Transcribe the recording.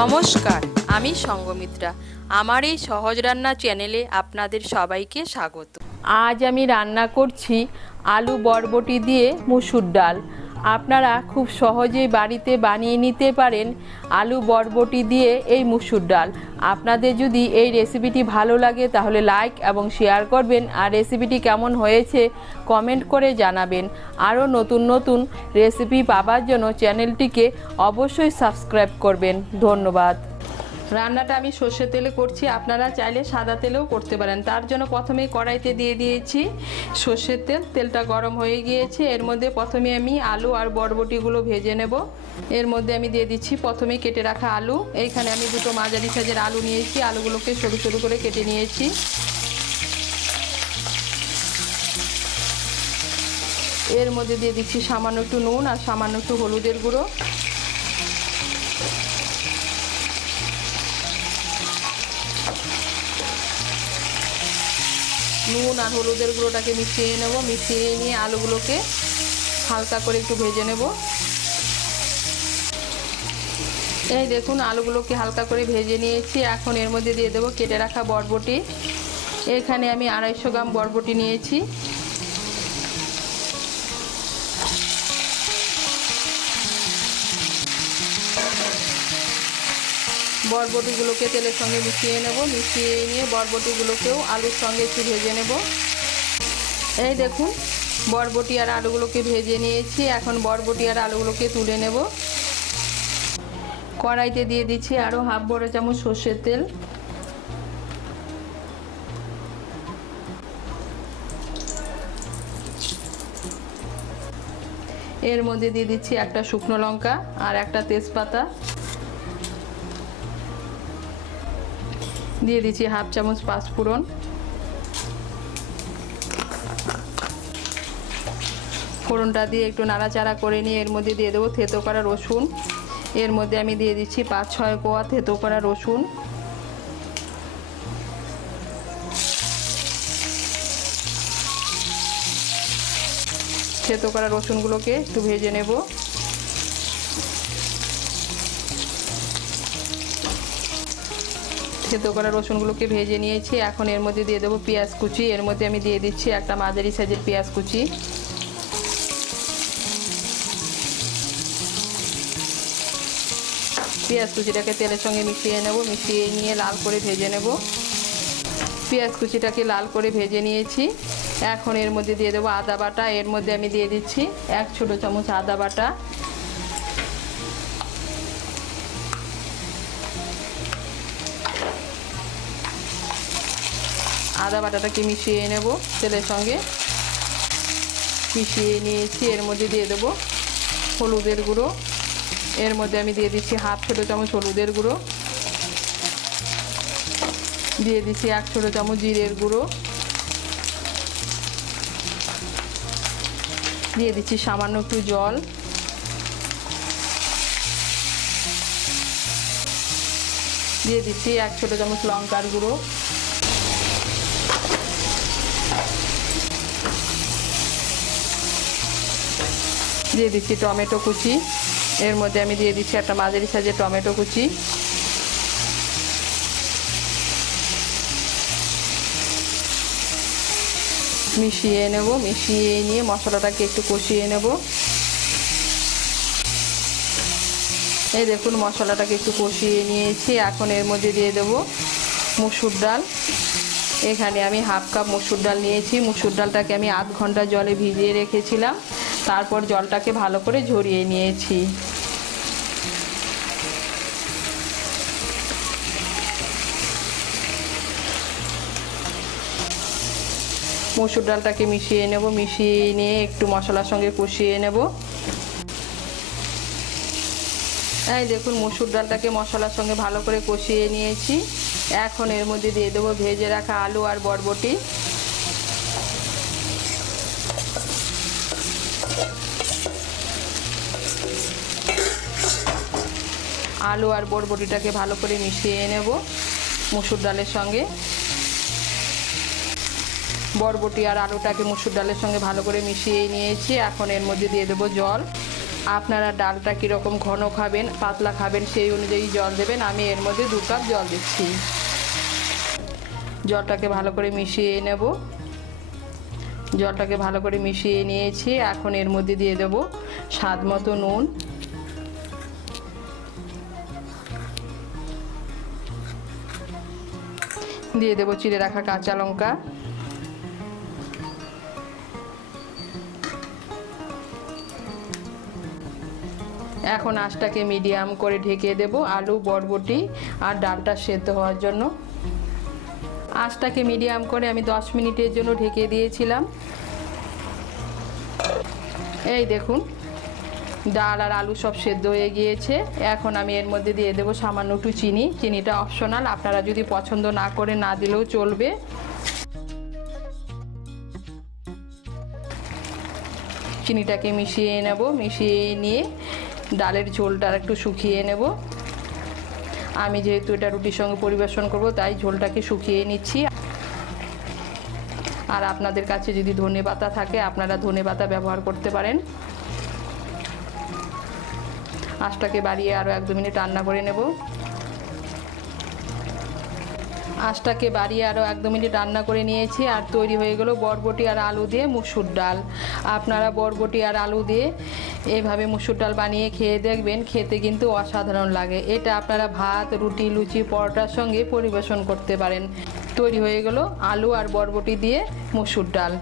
নমস্কার, আমি সঙ্গমিত্রা। আমার এই সহজ রান্না চ্যানেলে আপনাদের সবাইকে স্বাগত। আজ আমি রান্না করছি আলু বরবটি দিয়ে মুসুর ডাল। আপনারা খুব সহজেই বাড়িতে বানিয়ে নিতে পারেন আলু বরবটি দিয়ে এই মুসুর ডাল। আপনাদের যদি এই রেসিপিটি ভালো লাগে তাহলে লাইক এবং শেয়ার করবেন, আর রেসিপিটি কেমন হয়েছে কমেন্ট করে জানাবেন। আরও নতুন নতুন রেসিপি পাওয়ার জন্য চ্যানেলটিকে অবশ্যই সাবস্ক্রাইব করবেন। ধন্যবাদ। রান্নাটা আমি সর্ষের তেলে করছি, আপনারা চাইলে সাদা তেলেও করতে পারেন। তার জন্য প্রথমে কড়াইতে দিয়ে দিয়েছি সর্ষের তেল। তেলটা গরম হয়ে গিয়েছে। এর মধ্যে প্রথমে আমি আলু আর বরবটিগুলো ভেজে নেব। এর মধ্যে আমি দিয়ে দিচ্ছি প্রথমে কেটে রাখা আলু। এইখানে আমি দুটো মাঝারি সাইজের আলু নিয়েছি, আলুগুলোকে সরু সরু করে কেটে নিয়েছি। এর মধ্যে দিয়ে দিচ্ছি সামান্য একটু নুন আর সামান্য একটু হলুদের গুঁড়ো। নুন আর হলুদের গুঁড়োটাকে মিশিয়ে নেব। মিশিয়ে নিয়ে আলুগুলোকে হালকা করে একটু ভেজে নেব। এই দেখুন আলুগুলোকে হালকা করে ভেজে নিয়েছি। এখন এর মধ্যে দিয়ে দেবো কেটে রাখা বরবটি। এখানে আমি 250 গ্রাম বরবটি নিয়েছি। বরবটিগুলোকে তেলের সঙ্গে মিশিয়ে নেব। মিশিয়ে নিয়ে বরবটিগুলোকেও আলুর সঙ্গে একটু ভেজে নেব। এই দেখুন বরবটি আর আলুগুলোকে ভেজে নিয়েছি। এখন বরবটি আর আলুগুলোকে তুলে নেব। কড়াইতে দিয়ে দিচ্ছি আরও হাফ বড় চামচ সর্ষের তেল। এর মধ্যে দিয়ে দিচ্ছি একটা শুকনো লঙ্কা আর একটা তেজপাতা। দিয়ে দিচ্ছি হাফ চামচ পাঁচফোড়ন। ফোড়নটা দিয়ে একটু নাড়াচাড়া করে নিয়ে এর মধ্যে দিয়ে দেবো থেতো করা রসুন। এর মধ্যে আমি দিয়ে দিচ্ছি 5-6 কোয়া থেতো করা রসুন। থেতো করা রসুনগুলোকে একটু ভেজে নেব। থেতো করা রসুনগুলোকে ভেজে নিয়েছি। এখন এর মধ্যে দিয়ে দেবো পেঁয়াজ কুচি। এর মধ্যে আমি দিয়ে দিচ্ছি একটা মাঝারি সাইজের পেঁয়াজ কুচি। পেঁয়াজ কুচিটাকে তেলের সঙ্গে মিশিয়ে নেব। মিশিয়ে নিয়ে লাল করে ভেজে নেব। পেঁয়াজ কুচিটাকে লাল করে ভেজে নিয়েছি। এখন এর মধ্যে দিয়ে দেবো আদা বাটা। এর মধ্যে আমি দিয়ে দিচ্ছি 1 ছোট চামচ আদা বাটা। আদা বাটাটাকে মিশিয়ে নেব তেলের সঙ্গে। মিশিয়ে নিয়েছি। এর মধ্যে দিয়ে দেবো হলুদের গুঁড়ো। এর মধ্যে আমি দিয়ে দিচ্ছি হাফ ছোট চামচ হলুদের গুঁড়ো। দিয়ে দিচ্ছি 1 ছোট চামচ জিরের গুঁড়ো। দিয়ে দিচ্ছি সামান্য একটু জল। দিয়ে দিচ্ছি 1 ছোট চামচ লঙ্কার গুঁড়ো। দিয়ে দিচ্ছি টমেটো কুচি। এর মধ্যে আমি দিয়ে দিচ্ছি একটা মাঝারি সাইজের টমেটো কুচি। মিশিয়ে নেব। মিশিয়ে নিয়ে মশলাটাকে একটু কষিয়ে নেব। এই দেখুন মশলাটাকে একটু কষিয়ে নিয়েছি। এখন এর মধ্যে দিয়ে দেব মুসুর ডাল। এখানে আমি হাফ কাপ মুসুর ডাল নিয়েছি। মুসুর ডালটাকে আমি আধ ঘন্টা জলে ভিজিয়ে রেখেছিলাম। তারপর জলটাকে ভালো করে ঝরিয়ে নিয়েছি। মুসুর ডালটাকে মিশিয়ে নেব। মিশিয়ে নিয়ে একটু মশলার সঙ্গে কষিয়ে নেব। এই দেখুন মুসুর ডালটাকে মশলার সঙ্গে ভালো করে কষিয়ে নিয়েছি। এখন এর মধ্যে দিয়ে দেবো ভেজে রাখা আলু আর বরবটি। আলু আর বরবটিটাকে ভালো করে মিশিয়ে নেব মুসুর ডালের সঙ্গে। বরবটি আর আলুটাকে মুসুর ডালের সঙ্গে ভালো করে মিশিয়ে নিয়েছি। এখন এর মধ্যে দিয়ে দেবো জল। আপনারা ডালটা কীরকম ঘন খাবেন পাতলা খাবেন সেই অনুযায়ী জল দেবেন। আমি এর মধ্যে 2 কাপ জল দিচ্ছি। জলটাকে ভালো করে মিশিয়ে নেব। জলটাকে ভালো করে মিশিয়ে নিয়েছি। এখন এর মধ্যে দিয়ে দেব স্বাদ মতো নুন, দিয়ে দেব চিড়ে রাখা কাঁচা লঙ্কা, এখন আঁচটাকে মিডিয়াম করে ঢেকে দেব আলু বরবটি আর ডালটা সেদ্ধ হওয়ার জন্য। আঁচটাকে মিডিয়াম করে আমি 10 মিনিটের জন্য ঢেকে দিয়েছিলাম। এই দেখুন ডাল আর আলু সব সেদ্ধ হয়ে গিয়েছে। এখন আমি এর মধ্যে দিয়ে দেব সামান্য একটু চিনি। চিনিটা অপশনাল, আপনারা যদি পছন্দ না করে না দিলেও চলবে। চিনিটাকে মিশিয়ে নেব। মিশিয়ে নিয়ে ডালের ঝোলটা একটু শুকিয়ে নেব। আমি যেহেতু এটা রুটির সঙ্গে পরিবেশন করব তাই ঝোলটাকে শুকিয়ে নিচ্ছি। আর আপনাদের কাছে যদি ধনেপাতা থাকে আপনারা ধনেপাতা ব্যবহার করতে পারেন। আঁচটাকে বাড়িয়ে আরও 1-2 মিনিট রান্না করে নেব। আঁচটাকে বাড়িয়ে আরও 1-2 মিনিট রান্না করে নিয়েছি। আর তৈরি হয়ে গেল বরবটি আর আলু দিয়ে মুসুর ডাল। আপনারা বরবটি আর আলু দিয়ে এভাবে মুসুর ডাল বানিয়ে খেয়ে দেখবেন, খেতে কিন্তু অসাধারণ লাগে। এটা আপনারা ভাত, রুটি, লুচি, পরোটার সঙ্গে পরিবেশন করতে পারেন। তৈরি হয়ে গেল আলু আর বরবটি দিয়ে মুসুর ডাল।